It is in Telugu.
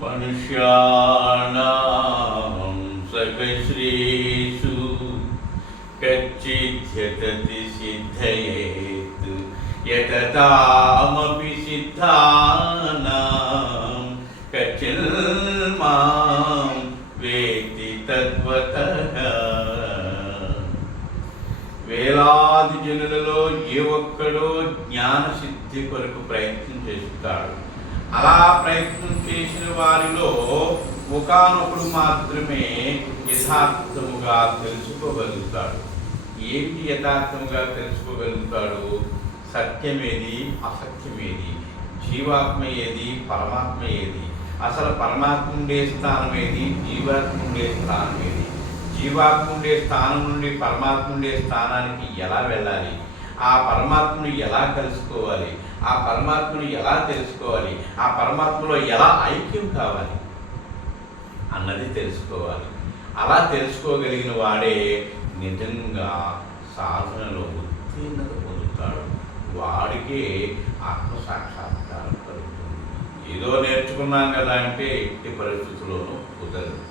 मनुष्याणां सकश्रीषु कच्चिद्यतति सिद्धयेत् यततामपि सिद्धानां कचिन्मां वेत्ति तद्वतः వేలాది జనులలో ఏ ఒక్కడో జ్ఞాన సిద్ధి కొరకు ప్రయత్నం చేస్తాడు అలా ప్రయత్నం చేసిన వారిలో ఒకనొకడు మాత్రమే యథార్థముగా తెలుసుకోగలుగుతాడు. ఏమిటి యథార్థముగా తెలుసుకోగలుగుతాడు? సత్యమేది అసత్యమేది? జీవాత్మ ఏది పరమాత్మ ఏది అసలు పరమాత్మ ఉండే స్థానం ఏది జీవాత్మ ఉండే స్థానం ఏది జీవాత్మ ఉండే స్థానం నుండి పరమాత్మ ఉండే స్థానానికి ఎలా వెళ్ళాలి? ఆ పరమాత్మను ఎలా కలుసుకోవాలి? ఆ పరమాత్మను ఎలా తెలుసుకోవాలి? ఆ పరమాత్మలో ఎలా ఐక్యం కావాలి? అన్నది తెలుసుకోవాలి. అలా తెలుసుకోగలిగిన వాడే నిజంగా సాధనలో ఉత్తీర్ణత పొందుతాడు. వాడికే ఆత్మసాక్షాత్కారం కలుగుతుంది. ఏదో నేర్చుకున్నాం కదా అంటే ఎట్టి పరిస్థితుల్లోనూ కుదరదు.